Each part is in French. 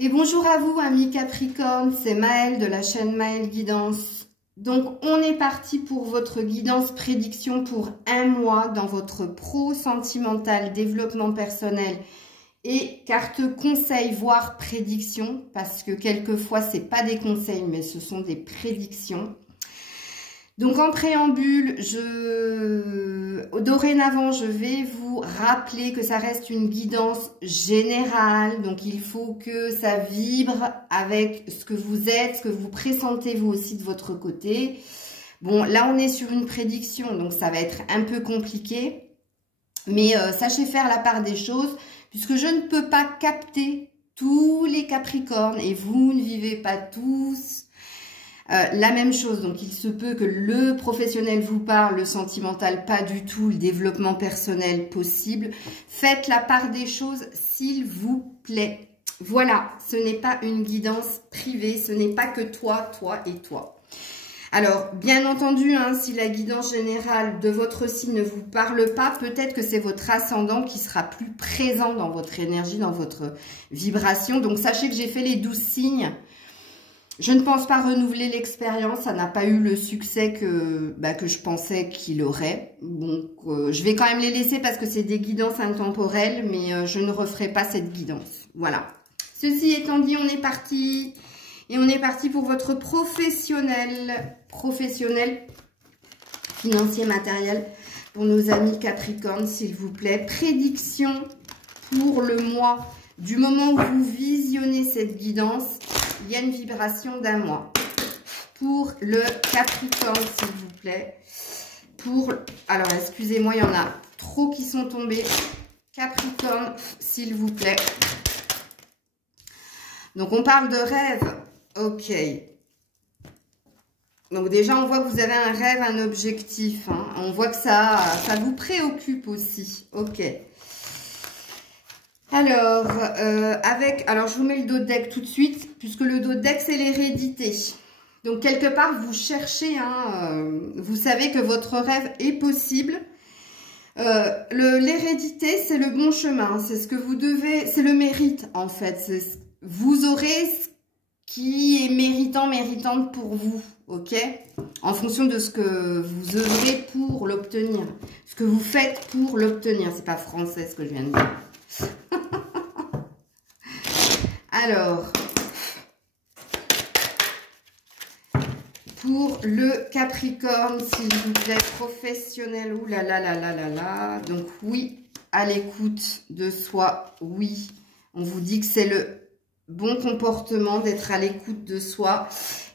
Et bonjour à vous, amis Capricorne, c'est Maëlle de la chaîne Maëlle Guidance. Donc, on est parti pour votre guidance prédiction pour un mois dans votre pro sentimental, développement personnel et carte conseil, voire prédiction, parce que quelquefois, c'est pas des conseils, mais ce sont des prédictions. Donc en préambule, dorénavant, je vais vous rappeler que ça reste une guidance générale. Donc il faut que ça vibre avec ce que vous êtes, ce que vous pressentez vous aussi de votre côté. Bon, là on est sur une prédiction, donc ça va être un peu compliqué. Mais sachez faire la part des choses, puisque je ne peux pas capter tous les Capricornes et vous ne vivez pas tous la même chose. Donc il se peut que le professionnel vous parle, le sentimental pas du tout, le développement personnel possible. Faites la part des choses s'il vous plaît. Voilà, ce n'est pas une guidance privée, ce n'est pas que toi, toi et toi. Alors, bien entendu, hein, si la guidance générale de votre signe ne vous parle pas, peut-être que c'est votre ascendant qui sera plus présent dans votre énergie, dans votre vibration. Donc sachez que j'ai fait les 12 signes. Je ne pense pas renouveler l'expérience, ça n'a pas eu le succès que je pensais qu'il aurait. Donc, je vais quand même les laisser parce que c'est des guidances intemporelles, mais je ne referai pas cette guidance. Voilà. Ceci étant dit, on est parti. Et on est parti pour votre professionnel, financier, matériel, pour nos amis Capricorne, s'il vous plaît. Prédiction pour le mois. Du moment où vous visionnez cette guidance, il y a une vibration d'un mois. Pour le Capricorne, s'il vous plaît. Alors, excusez-moi, il y en a trop qui sont tombés. Capricorne, s'il vous plaît. Donc, on parle de rêve. Ok. Donc, déjà, on voit que vous avez un rêve, un objectif. Hein. On voit que ça vous préoccupe aussi. Ok. Alors, alors je vous mets le dos de deck tout de suite, puisque le dos de deck, c'est l'hérédité. Donc, quelque part, vous cherchez, hein, vous savez que votre rêve est possible. L'hérédité, c'est le bon chemin, c'est ce que vous devez, c'est le mérite, en fait. Vous aurez ce qui est méritant, méritante pour vous, ok? En fonction de ce que vous œuvrez pour l'obtenir, ce que vous faites pour l'obtenir. C'est pas français ce que je viens de dire. Alors, pour le Capricorne, s'il vous plaît, professionnel, ouh là là là là là là. Donc oui, à l'écoute de soi, oui. On vous dit que c'est le bon comportement d'être à l'écoute de soi.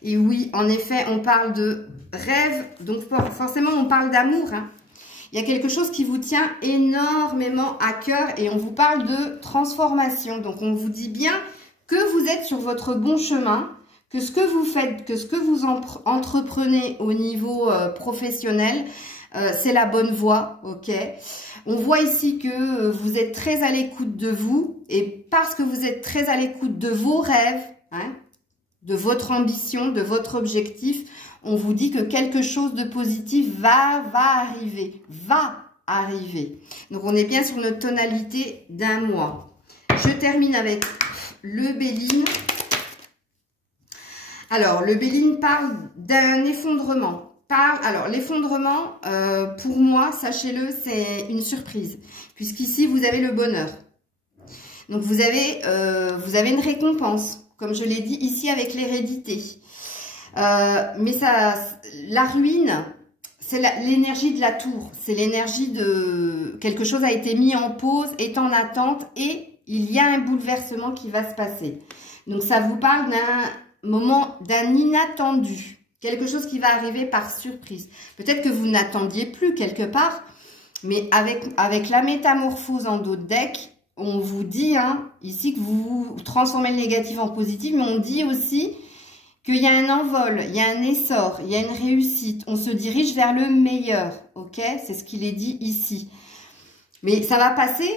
Et oui, en effet, on parle de rêve, donc forcément on parle d'amour, hein. Il y a quelque chose qui vous tient énormément à cœur et on vous parle de transformation. Donc, on vous dit bien que vous êtes sur votre bon chemin, que ce que vous faites, que ce que vous entreprenez au niveau professionnel, c'est la bonne voie, ok? On voit ici que vous êtes très à l'écoute de vous et parce que vous êtes très à l'écoute de vos rêves, hein, de votre ambition, de votre objectif, on vous dit que quelque chose de positif va arriver. Donc, on est bien sur notre tonalité d'un mois. Je termine avec le Béline. Alors, le Béline parle d'un effondrement. Alors, l'effondrement, pour moi, sachez-le, c'est une surprise. Puisqu'ici, vous avez le bonheur. Donc, vous avez une récompense. Comme je l'ai dit ici avec l'hérédité. Mais la ruine, c'est l'énergie de la tour. C'est l'énergie de quelque chose a été mis en pause, est en attente et il y a un bouleversement qui va se passer. Donc ça vous parle d'un moment, d'un inattendu. Quelque chose qui va arriver par surprise. Peut-être que vous n'attendiez plus quelque part, mais avec la métamorphose en dos de deck, on vous dit hein, ici que vous transformez le négatif en positif, mais on dit aussi qu'il y a un envol, il y a un essor, il y a une réussite. On se dirige vers le meilleur, ok? C'est ce qu'il est dit ici. Mais ça va passer,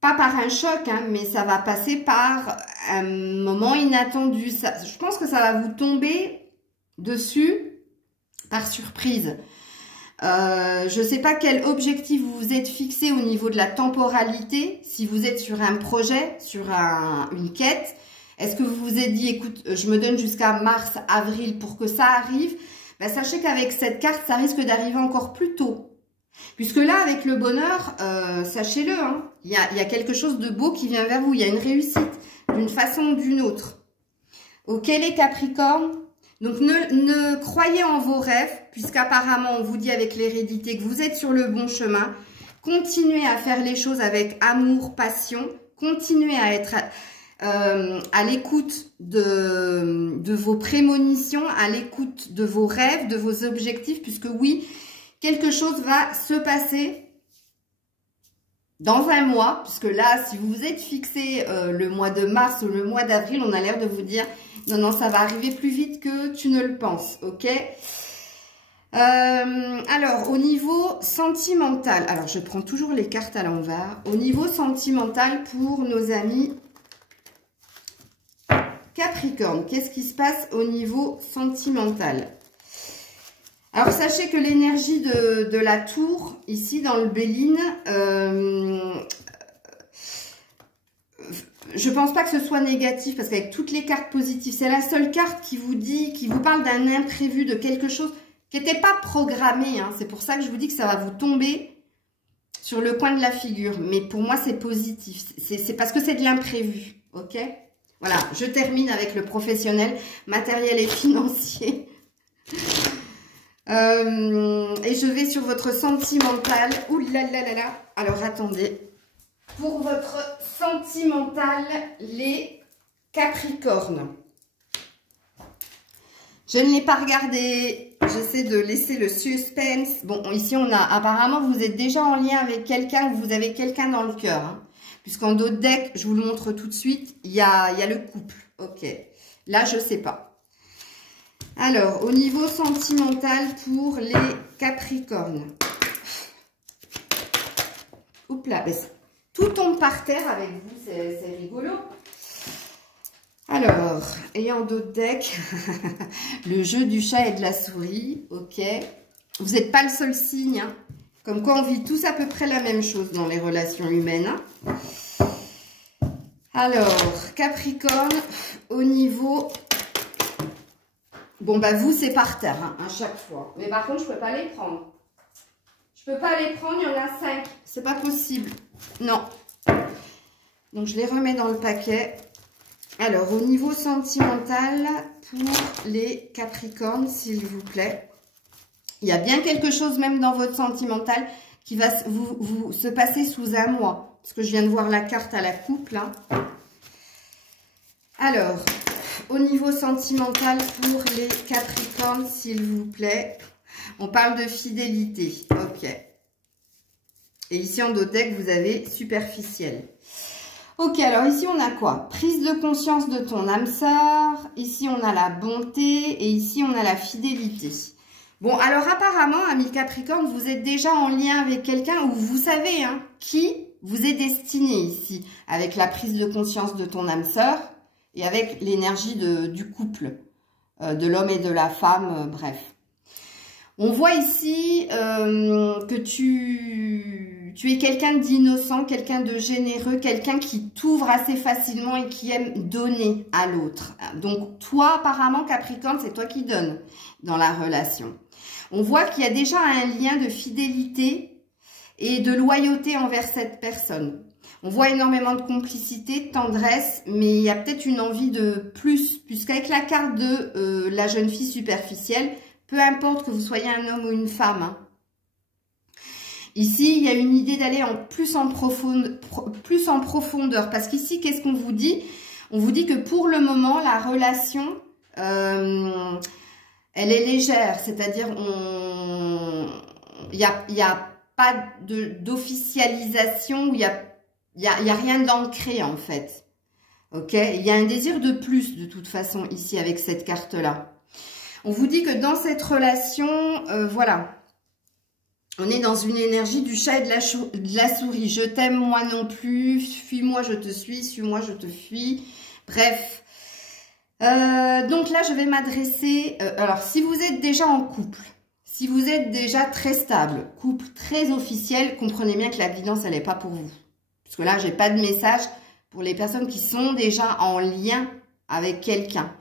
pas par un choc, hein, mais ça va passer par un moment inattendu. Je pense que ça va vous tomber dessus par surprise. Je ne sais pas quel objectif vous vous êtes fixé au niveau de la temporalité, si vous êtes sur un projet, sur une quête. Est-ce que vous vous êtes dit, écoute, je me donne jusqu'à mars, avril pour que ça arrive? Ben, sachez qu'avec cette carte, ça risque d'arriver encore plus tôt. Puisque là, avec le bonheur, sachez-le, hein, il y a quelque chose de beau qui vient vers vous. Il y a une réussite d'une façon ou d'une autre. Ok, les Capricornes? Donc, ne croyez en vos rêves, puisqu'apparemment, on vous dit avec l'hérédité que vous êtes sur le bon chemin. Continuez à faire les choses avec amour, passion. Continuez à être à l'écoute de vos prémonitions, à l'écoute de vos rêves, de vos objectifs, puisque oui, quelque chose va se passer dans un mois, puisque là, si vous vous êtes fixé le mois de mars ou le mois d'avril, on a l'air de vous dire, non, non, ça va arriver plus vite que tu ne le penses, ok? Alors, au niveau sentimental, alors je prends toujours les cartes à l'envers, au niveau sentimental pour nos amis Capricorne, qu'est-ce qui se passe au niveau sentimental? Alors, sachez que l'énergie de la tour, ici dans le Béline, je pense pas que ce soit négatif, parce qu'avec toutes les cartes positives, c'est la seule carte qui vous dit, qui vous parle d'un imprévu, de quelque chose qui n'était pas programmé. Hein. C'est pour ça que je vous dis que ça va vous tomber sur le coin de la figure. Mais pour moi, c'est positif. C'est parce que c'est de l'imprévu, ok? Voilà, je termine avec le professionnel, matériel et financier. Et je vais sur votre sentimental. Ouh là là là là. Alors, attendez. Pour votre sentimental, les Capricornes. Je ne l'ai pas regardé. J'essaie de laisser le suspense. Bon, ici, on a... Apparemment, vous êtes déjà en lien avec quelqu'un, vous avez quelqu'un dans le cœur. Hein. Puisqu'en d'autres decks, je vous le montre tout de suite, il y a le couple. Ok. Là, je ne sais pas. Alors, au niveau sentimental pour les Capricornes. Oups là, tout tombe par terre avec vous, c'est rigolo. Alors, ayant d'autres decks, le jeu du chat et de la souris, ok. Vous n'êtes pas le seul signe, hein. Comme quoi, on vit tous à peu près la même chose dans les relations humaines. Hein. Alors, Capricorne, au niveau... Bon, bah vous, c'est par terre, hein, à chaque fois. Mais par contre, je ne peux pas les prendre. Je ne peux pas les prendre, il y en a 5. C'est pas possible. Non. Donc, je les remets dans le paquet. Alors, au niveau sentimental, pour les Capricornes, s'il vous plaît... Il y a bien quelque chose même dans votre sentimental qui va vous se passer sous un mois. Parce que je viens de voir la carte à la coupe, là. Alors, au niveau sentimental pour les Capricornes, s'il vous plaît. On parle de fidélité. Ok. Et ici, en deck, vous avez superficiel. Ok, alors ici, on a quoi? Prise de conscience de ton âme sœur. Ici, on a la bonté. Et ici, on a la fidélité. Bon, alors apparemment, amis Capricorne, vous êtes déjà en lien avec quelqu'un où vous savez hein, qui vous est destiné ici, avec la prise de conscience de ton âme sœur et avec l'énergie du couple, de l'homme et de la femme, bref. On voit ici que tu es quelqu'un d'innocent, quelqu'un de généreux, quelqu'un qui t'ouvre assez facilement et qui aime donner à l'autre. Donc toi, apparemment, Capricorne, c'est toi qui donnes dans la relation. On voit qu'il y a déjà un lien de fidélité et de loyauté envers cette personne. On voit énormément de complicité, de tendresse, mais il y a peut-être une envie de plus, puisqu'avec la carte de la jeune fille superficielle, peu importe que vous soyez un homme ou une femme. Hein. Ici, il y a une idée d'aller plus en profondeur, parce qu'ici, qu'est-ce qu'on vous dit? On vous dit que pour le moment, la relation... elle est légère, c'est-à-dire il y a pas d'officialisation, il y a rien d'ancré en fait. Ok, il y a un désir de plus de toute façon ici avec cette carte-là. On vous dit que dans cette relation, voilà, on est dans une énergie du chat et de la souris. Je t'aime moi non plus, fuis-moi je te suis-moi je te fuis. Bref. Donc là, je vais m'adresser... alors, si vous êtes déjà en couple, Si vous êtes déjà très stable, couple très officiel, comprenez bien que la guidance, elle n'est pas pour vous. Parce que là, j'ai pas de message pour les personnes qui sont déjà en lien avec quelqu'un.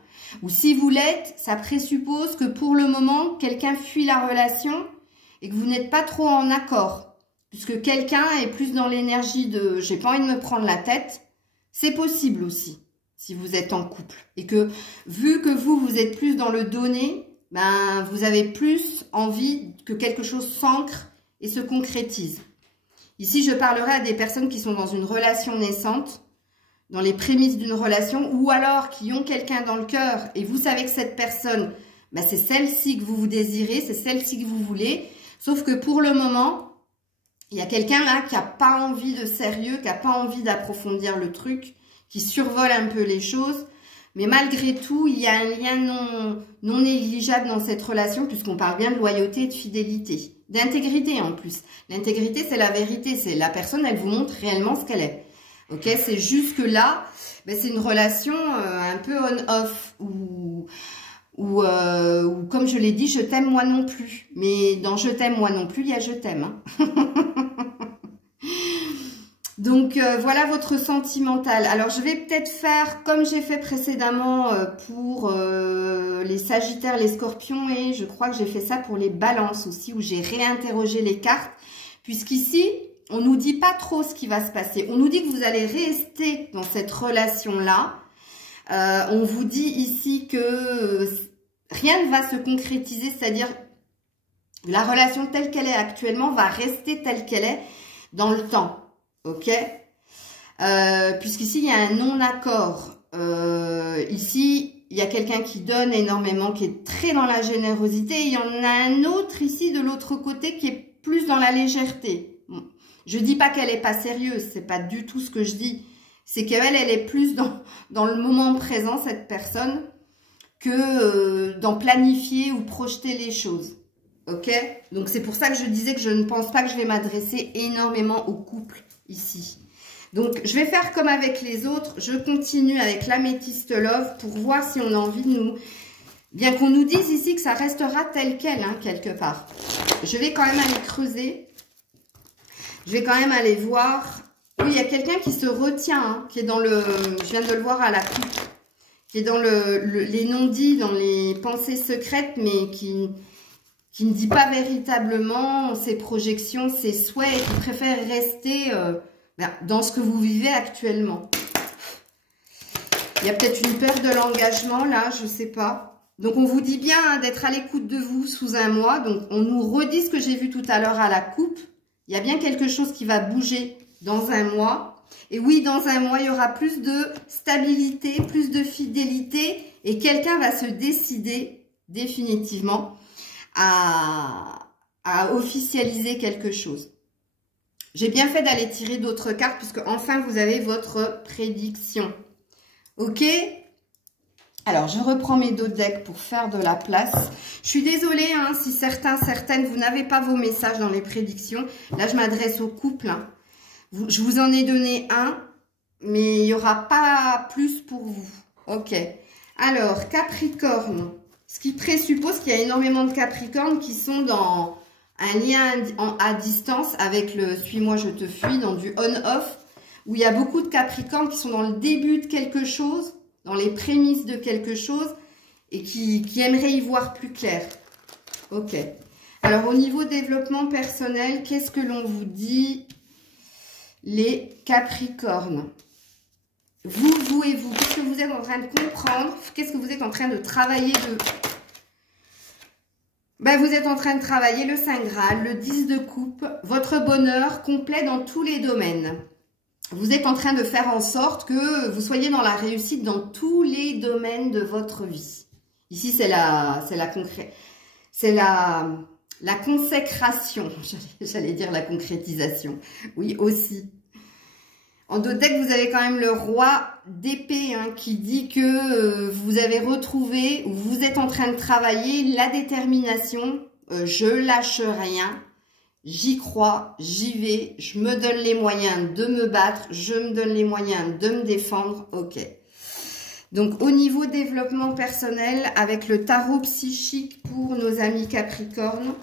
Ou si vous l'êtes, ça présuppose que pour le moment, quelqu'un fuit la relation et que vous n'êtes pas trop en accord. Puisque quelqu'un est plus dans l'énergie de « j'ai pas envie de me prendre la tête », c'est possible aussi, si vous êtes en couple. Et que, vu que vous êtes plus dans le donner, ben, vous avez plus envie que quelque chose s'ancre et se concrétise. Ici, je parlerai à des personnes qui sont dans une relation naissante, dans les prémices d'une relation, ou alors qui ont quelqu'un dans le cœur et vous savez que cette personne, ben, c'est celle-ci que vous désirez, c'est celle-ci que vous voulez. Sauf que pour le moment, il y a quelqu'un là qui n'a pas envie de sérieux, qui n'a pas envie d'approfondir le truc, qui survole un peu les choses. Mais malgré tout, il y a un lien non négligeable dans cette relation, puisqu'on parle bien de loyauté et de fidélité. D'intégrité en plus. L'intégrité, c'est la vérité. C'est la personne, elle vous montre réellement ce qu'elle est. Ok, c'est juste que là, ben, c'est une relation un peu on-off, ou comme je l'ai dit, je t'aime moi non plus. Mais dans je t'aime moi non plus, il y a je t'aime. Hein. Donc, voilà votre sentimental. Alors, je vais peut-être faire comme j'ai fait précédemment pour les Sagittaires, les Scorpions. Et je crois que j'ai fait ça pour les Balances aussi, où j'ai réinterrogé les cartes. Puisqu'ici, on nous dit pas trop ce qui va se passer. On nous dit que vous allez rester dans cette relation-là. On vous dit ici que rien ne va se concrétiser. C'est-à-dire, la relation telle qu'elle est actuellement va rester telle qu'elle est dans le temps. Ok, puisqu'ici, il y a un non-accord. Ici, il y a quelqu'un qui donne énormément, qui est très dans la générosité. Et il y en a un autre ici, de l'autre côté, qui est plus dans la légèreté. Bon, je dis pas qu'elle est pas sérieuse, c'est pas du tout ce que je dis. C'est qu'elle, elle est plus dans le moment présent, cette personne, que dans planifier ou projeter les choses. Ok, donc c'est pour ça que je disais que je ne pense pas que je vais m'adresser énormément au couple ici. Donc, je vais faire comme avec les autres. Je continue avec l'Améthyste Love pour voir si on a envie de nous... Bien qu'on nous dise ici que ça restera tel quel, hein, quelque part. Je vais quand même aller creuser. Je vais quand même aller voir... Oui, il y a quelqu'un qui se retient, hein, qui est dans le... Je viens de le voir à la coupe. Qui est dans les non-dits, dans les pensées secrètes, mais qui ne dit pas véritablement ses projections, ses souhaits, et qui préfère rester dans ce que vous vivez actuellement. Il y a peut-être une peur de l'engagement, là, je ne sais pas. Donc, on vous dit bien hein, d'être à l'écoute de vous sous un mois. Donc, on nous redit ce que j'ai vu tout à l'heure à la coupe. Il y a bien quelque chose qui va bouger dans un mois. Et oui, dans un mois, il y aura plus de stabilité, plus de fidélité. Et quelqu'un va se décider définitivement à officialiser quelque chose. J'ai bien fait d'aller tirer d'autres cartes puisque enfin vous avez votre prédiction. Ok? Alors, je reprends mes deux decks pour faire de la place. Je suis désolée hein, si certaines, vous n'avez pas vos messages dans les prédictions. Là, je m'adresse au couple. Hein. Je vous en ai donné un, mais il n'y aura pas plus pour vous. Ok. Alors, Capricorne. Ce qui présuppose qu'il y a énormément de Capricornes qui sont dans un lien à distance avec le « suis-moi, je te fuis », dans du on-off, où il y a beaucoup de Capricornes qui sont dans le début de quelque chose, dans les prémices de quelque chose, et qui aimeraient y voir plus clair. Ok. Alors, au niveau développement personnel, qu'est-ce que l'on vous dit, les Capricornes? Vous et vous, qu'est-ce que vous êtes en train de comprendre? Qu'est-ce que vous êtes en train de travailler de... Ben, vous êtes en train de travailler le Saint Graal, le 10 de coupe, votre bonheur complet dans tous les domaines. Vous êtes en train de faire en sorte que vous soyez dans la réussite dans tous les domaines de votre vie. Ici, c'est la consécration. J'allais dire la concrétisation. Oui, aussi. En d'autres decks, vous avez quand même le roi d'épée hein, qui dit que vous avez retrouvé, ou vous êtes en train de travailler la détermination. Je lâche rien, j'y crois, j'y vais, je me donne les moyens de me battre, je me donne les moyens de me défendre. Ok. Donc, au niveau développement personnel, avec le tarot psychique pour nos amis Capricornes,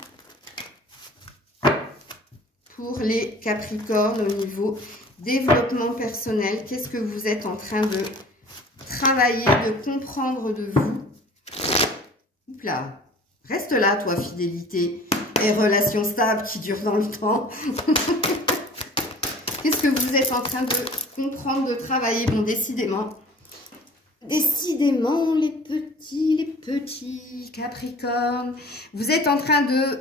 pour les Capricornes, au niveau développement personnel, qu'est-ce que vous êtes en train de travailler, de comprendre de vous? Oups là, reste là, toi, fidélité et relations stables qui durent dans le temps. Qu'est-ce que vous êtes en train de comprendre, de travailler? Bon, décidément, les petits Capricornes, vous êtes en train de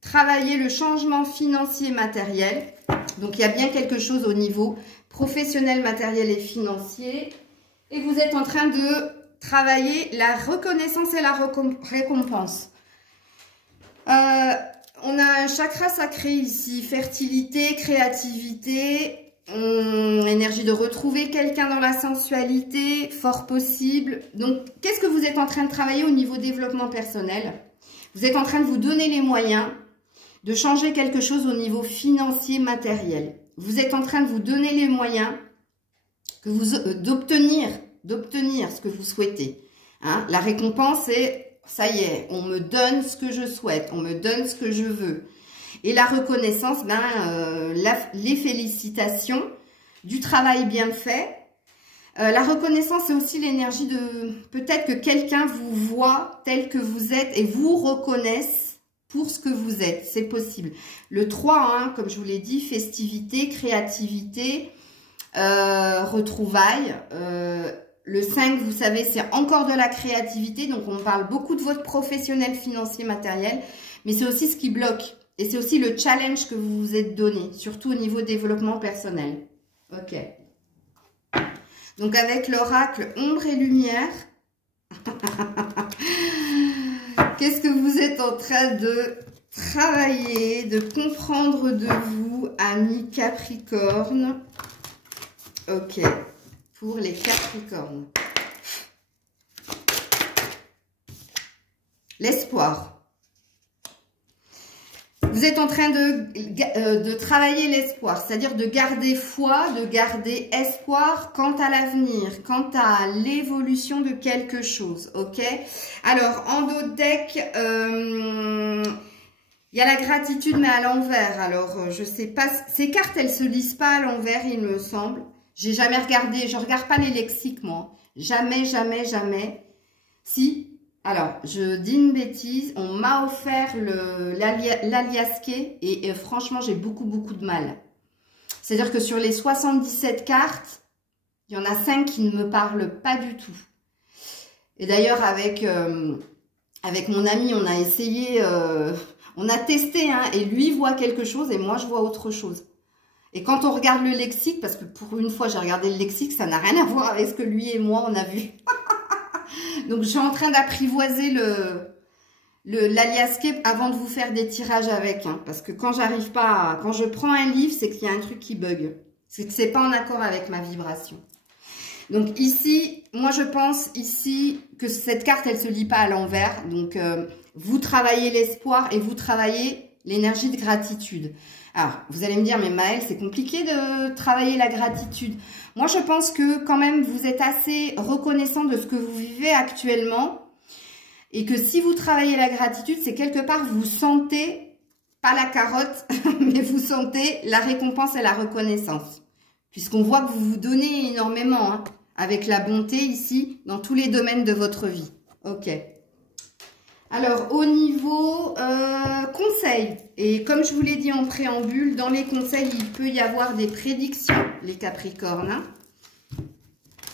travailler le changement financier matériel. Donc, il y a bien quelque chose au niveau professionnel, matériel et financier. Et vous êtes en train de travailler la reconnaissance et la récompense. On a un chakra sacré ici, fertilité, créativité, énergie de retrouver quelqu'un dans la sensualité, fort possible. Donc, qu'est-ce que vous êtes en train de travailler au niveau développement personnel? Vous êtes en train de vous donner les moyens de changer quelque chose au niveau financier, matériel. Vous êtes en train de vous donner les moyens d'obtenir ce que vous souhaitez. Hein? La récompense, c'est, ça y est, on me donne ce que je souhaite, on me donne ce que je veux. Et la reconnaissance, les félicitations du travail bien fait. La reconnaissance, c'est aussi l'énergie de peut-être que quelqu'un vous voit tel que vous êtes et vous reconnaisse pour ce que vous êtes. C'est possible. Le 3, hein, comme je vous l'ai dit, festivité, créativité, retrouvailles. Le 5, vous savez, c'est encore de la créativité. Donc, on parle beaucoup de votre professionnel, financier, matériel. Mais c'est aussi ce qui bloque. Et c'est aussi le challenge que vous vous êtes donné, surtout au niveau développement personnel. Ok. Donc, avec l'oracle ombre et lumière, qu'est-ce que vous êtes en train de travailler, de comprendre de vous, amis Capricorne? Ok, pour les Capricornes. L'espoir. Vous êtes en train de travailler l'espoir, c'est-à-dire de garder foi, de garder espoir quant à l'avenir, quant à l'évolution de quelque chose, ok? Alors, en dos de deck, il y a la gratitude, mais à l'envers. Alors, je sais pas, ces cartes, elles se lisent pas à l'envers, il me semble. J'ai jamais regardé, je regarde pas les lexiques, moi. Jamais, jamais, jamais. Si. Alors, je dis une bêtise, on m'a offert l'aliasqué et franchement, j'ai beaucoup de mal. C'est-à-dire que sur les 77 cartes, il y en a 5 qui ne me parlent pas du tout. Et d'ailleurs, avec mon ami, on a essayé, on a testé, hein, et lui voit quelque chose et moi, je vois autre chose. Et quand on regarde le lexique, parce que pour une fois, j'ai regardé le lexique, ça n'a rien à voir avec ce que lui et moi, on a vu. Donc, je suis en train d'apprivoiser l'aliasqué avant de vous faire des tirages avec. Hein, parce que quand j'arrive pas, quand je prends un livre, c'est qu'il y a un truc qui bug. C'est que c'est pas en accord avec ma vibration. Donc ici, moi je pense ici que cette carte, elle se lit pas à l'envers. Donc, vous travaillez l'espoir et vous travaillez l'énergie de gratitude. Alors, vous allez me dire, mais Maëlle, c'est compliqué de travailler la gratitude. Moi, je pense que quand même, vous êtes assez reconnaissant de ce que vous vivez actuellement. Et que si vous travaillez la gratitude, c'est quelque part, vous sentez, pas la carotte, mais vous sentez la récompense et la reconnaissance. Puisqu'on voit que vous vous donnez énormément, hein, avec la bonté ici, dans tous les domaines de votre vie. Ok. Alors, au niveau conseils, et comme je vous l'ai dit en préambule, dans les conseils, il peut y avoir des prédictions, les Capricornes. Hein.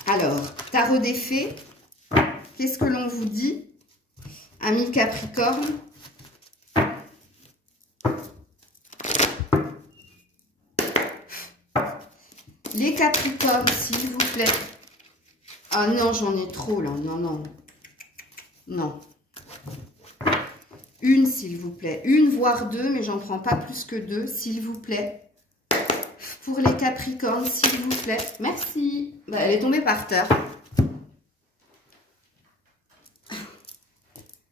Alors, tarot des fées, qu'est-ce que l'on vous dit, amis Capricorne? Les Capricornes, s'il vous plaît. Ah non, j'en ai trop là, non, non, non. Une, s'il vous plaît. Une, voire deux, mais j'en prends pas plus que deux, s'il vous plaît. Pour les Capricornes, s'il vous plaît. Merci. Bah, elle est tombée par terre.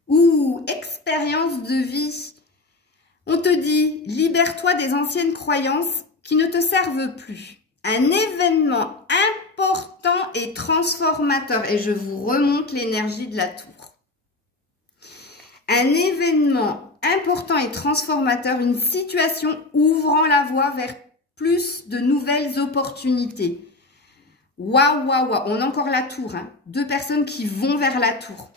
Ouh, expérience de vie. On te dit, libère-toi des anciennes croyances qui ne te servent plus. Un événement important et transformateur. Et je vous remonte l'énergie de la tour. Un événement important et transformateur, une situation ouvrant la voie vers plus de nouvelles opportunités. Waouh, waouh, waouh. On a encore la tour. Hein. 2 personnes qui vont vers la tour.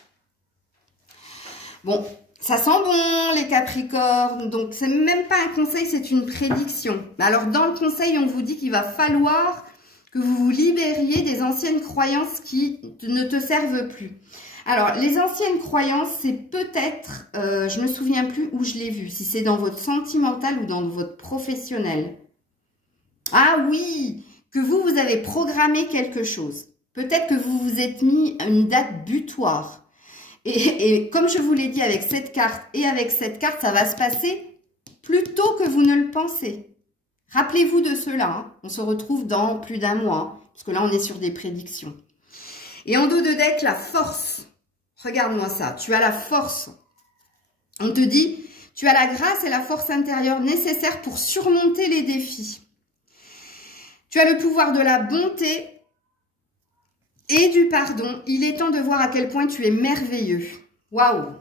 Bon, ça sent bon les Capricornes. Donc, c'est même pas un conseil, c'est une prédiction. Alors, dans le conseil, on vous dit qu'il va falloir que vous vous libériez des anciennes croyances qui ne te servent plus. Alors, les anciennes croyances, c'est peut-être, je me souviens plus où je l'ai vu, si c'est dans votre sentimental ou dans votre professionnel. Ah oui, que vous avez programmé quelque chose. Peut-être que vous vous êtes mis une date butoir. Et comme je vous l'ai dit avec cette carte et avec cette carte, ça va se passer plus tôt que vous ne le pensez. Rappelez-vous de cela. Hein. On se retrouve dans plus d'1 mois. Hein, parce que là, on est sur des prédictions. Et en dos de deck, la force. Regarde-moi ça. Tu as la force. On te dit, tu as la grâce et la force intérieure nécessaires pour surmonter les défis. Tu as le pouvoir de la bonté et du pardon. Il est temps de voir à quel point tu es merveilleux. Waouh,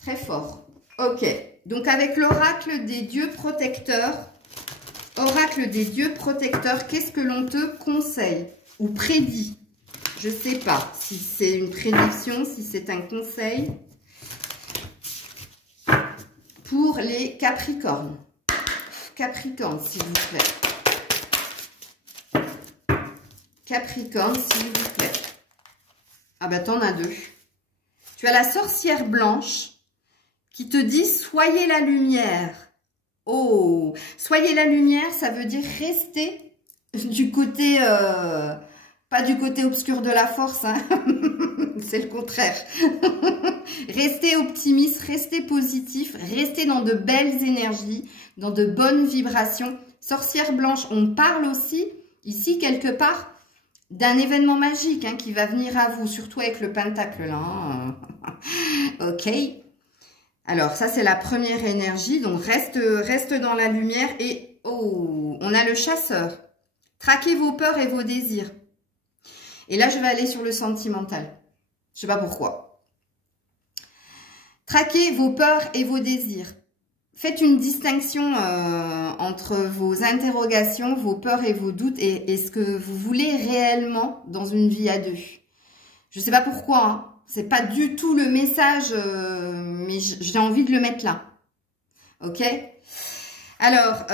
très fort. Ok, donc avec l'oracle des dieux protecteurs, qu'est-ce que l'on te conseille ou prédit? Je ne sais pas si c'est une prédiction, si c'est un conseil pour les Capricornes. Capricorne, s'il vous plaît. Capricorne, s'il vous plaît. Ah bah t'en as 2. Tu as la sorcière blanche qui te dit « Soyez la lumière ». Oh, soyez la lumière, ça veut dire rester du côté, pas du côté obscur de la force, hein. C'est le contraire. Restez optimiste, restez positif, restez dans de belles énergies, dans de bonnes vibrations. Sorcière blanche, on parle aussi, ici quelque part, d'un événement magique hein, qui va venir à vous, surtout avec le pentacle là. Hein. Ok. Alors, ça, c'est la première énergie. Donc, reste dans la lumière. Et, oh, on a le chasseur. Traquez vos peurs et vos désirs. Et là, je vais aller sur le sentimental. Je sais pas pourquoi. Traquez vos peurs et vos désirs. Faites une distinction entre vos interrogations, vos peurs et vos doutes et ce que vous voulez réellement dans une vie à 2. Je ne sais pas pourquoi, hein. C'est pas du tout le message, mais j'ai envie de le mettre là. Ok? Alors,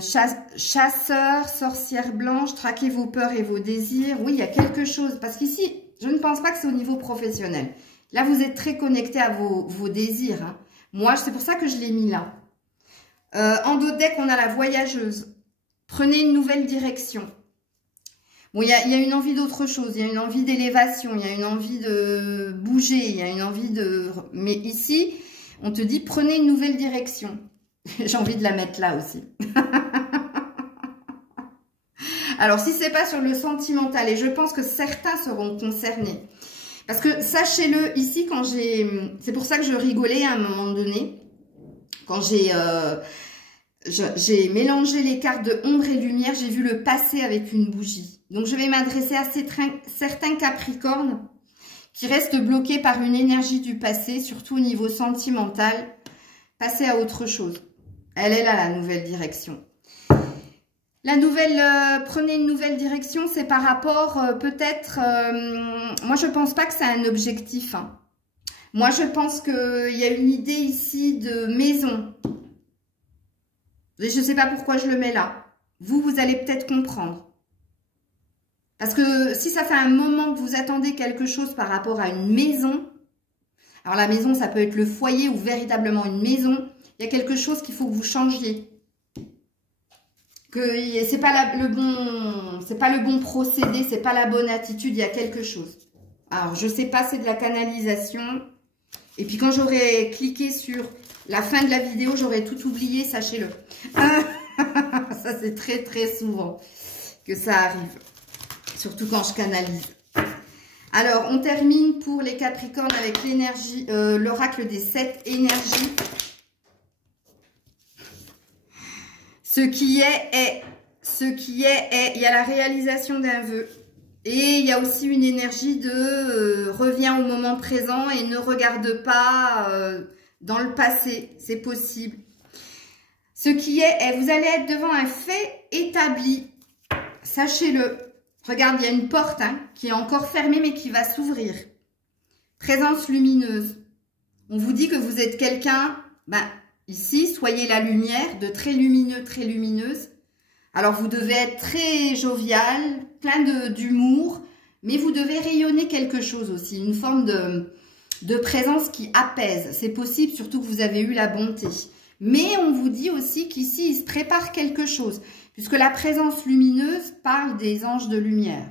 chasseur, sorcière blanche, traquez vos peurs et vos désirs. Oui, il y a quelque chose. Parce qu'ici, je ne pense pas que c'est au niveau professionnel. Là, vous êtes très connecté à vos désirs. Hein. Moi, c'est pour ça que je l'ai mis là. En dos de deck, on a la voyageuse. Prenez une nouvelle direction. Bon, il y a une envie d'autre chose. Il y a une envie d'élévation. Il y a une envie de bouger. Il y a une envie de... Mais ici, on te dit, prenez une nouvelle direction. J'ai envie de la mettre là aussi. Alors, si c'est pas sur le sentimental, et je pense que certains seront concernés. Parce que, sachez-le, ici, quand j'ai... C'est pour ça que je rigolais à un moment donné. Quand j'ai mélangé les cartes de ombre et lumière, j'ai vu le passé avec une bougie. Donc, je vais m'adresser à certains Capricornes qui restent bloqués par une énergie du passé, surtout au niveau sentimental. Passez à autre chose. Elle est là, la nouvelle direction. La nouvelle, prenez une nouvelle direction, c'est par rapport peut-être... moi, je pense pas que c'est un objectif. Hein. Moi, je pense qu'il y a une idée ici de maison. Et je ne sais pas pourquoi je le mets là. Vous allez peut-être comprendre. Parce que si ça fait un moment que vous attendez quelque chose par rapport à une maison, alors la maison, ça peut être le foyer ou véritablement une maison, il y a quelque chose qu'il faut que vous changiez. Que c'est pas le bon procédé, c'est pas la bonne attitude, il y a quelque chose. Alors, je sais pas, c'est de la canalisation. Et puis, quand j'aurai cliqué sur la fin de la vidéo, j'aurai tout oublié, sachez-le. Ça, c'est très, très souvent que ça arrive. Surtout quand je canalise. Alors, on termine pour les Capricornes avec l'énergie, l'oracle des 7 énergies. Ce qui est. Ce qui est. Il y a la réalisation d'un vœu. Et il y a aussi une énergie de reviens au moment présent et ne regarde pas dans le passé. C'est possible. Ce qui est, vous allez être devant un fait établi. Sachez-le. Regarde, il y a une porte qui est encore fermée mais qui va s'ouvrir. Présence lumineuse. On vous dit que vous êtes quelqu'un, ici, soyez la lumière, de très lumineux, très lumineuse. Alors, vous devez être très jovial, plein d'humour, mais vous devez rayonner quelque chose aussi, une forme de présence qui apaise. C'est possible, surtout que vous avez eu la bonté. Mais on vous dit aussi qu'ici, il se prépare quelque chose, puisque la présence lumineuse parle des anges de lumière.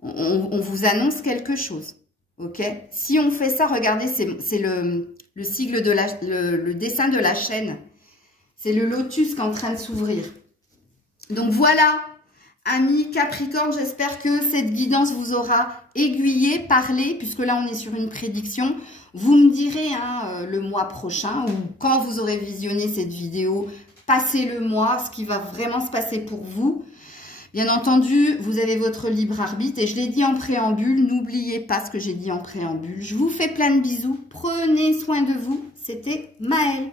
On vous annonce quelque chose, ok? Si on fait ça, regardez, c'est le sigle de le dessin de la chaîne. C'est le lotus qui est en train de s'ouvrir. Donc voilà, amis Capricorne, j'espère que cette guidance vous aura aiguillé, parlé, puisque là on est sur une prédiction. Vous me direz le mois prochain ou quand vous aurez visionné cette vidéo, passez-le moi, ce qui va vraiment se passer pour vous. Bien entendu, vous avez votre libre arbitre et je l'ai dit en préambule, n'oubliez pas ce que j'ai dit en préambule. Je vous fais plein de bisous, prenez soin de vous, c'était Maëlle.